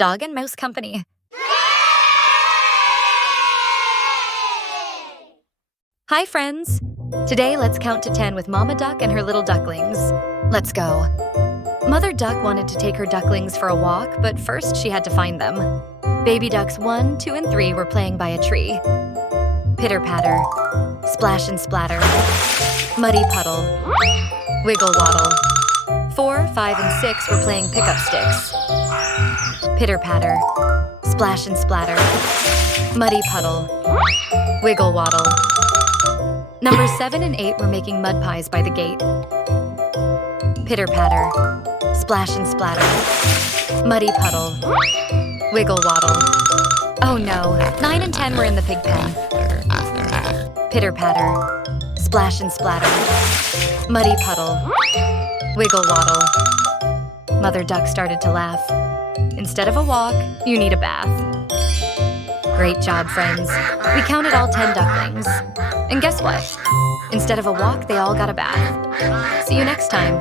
Dog and Mouse Company. Hi, friends! Today, let's count to 10 with Mama Duck and her little ducklings. Let's go. Mother Duck wanted to take her ducklings for a walk, but first she had to find them. Baby ducks 1, 2, and 3 were playing by a tree. Pitter-patter, splash and splatter, muddy puddle, wiggle waddle. 4, 5, and 6 were playing pickup sticks. Pitter-patter, splash and splatter, muddy puddle, wiggle waddle. Numbers 7 and 8 were making mud pies by the gate. Pitter-patter, splash and splatter, muddy puddle, wiggle waddle. Oh no, 9 and 10 were in the pig pen. Pitter-patter, splash and splatter, muddy puddle, wiggle waddle. Mother Duck started to laugh. Instead of a walk, you need a bath. Great job, friends. We counted all 10 ducklings. And guess what? Instead of a walk, they all got a bath. See you next time.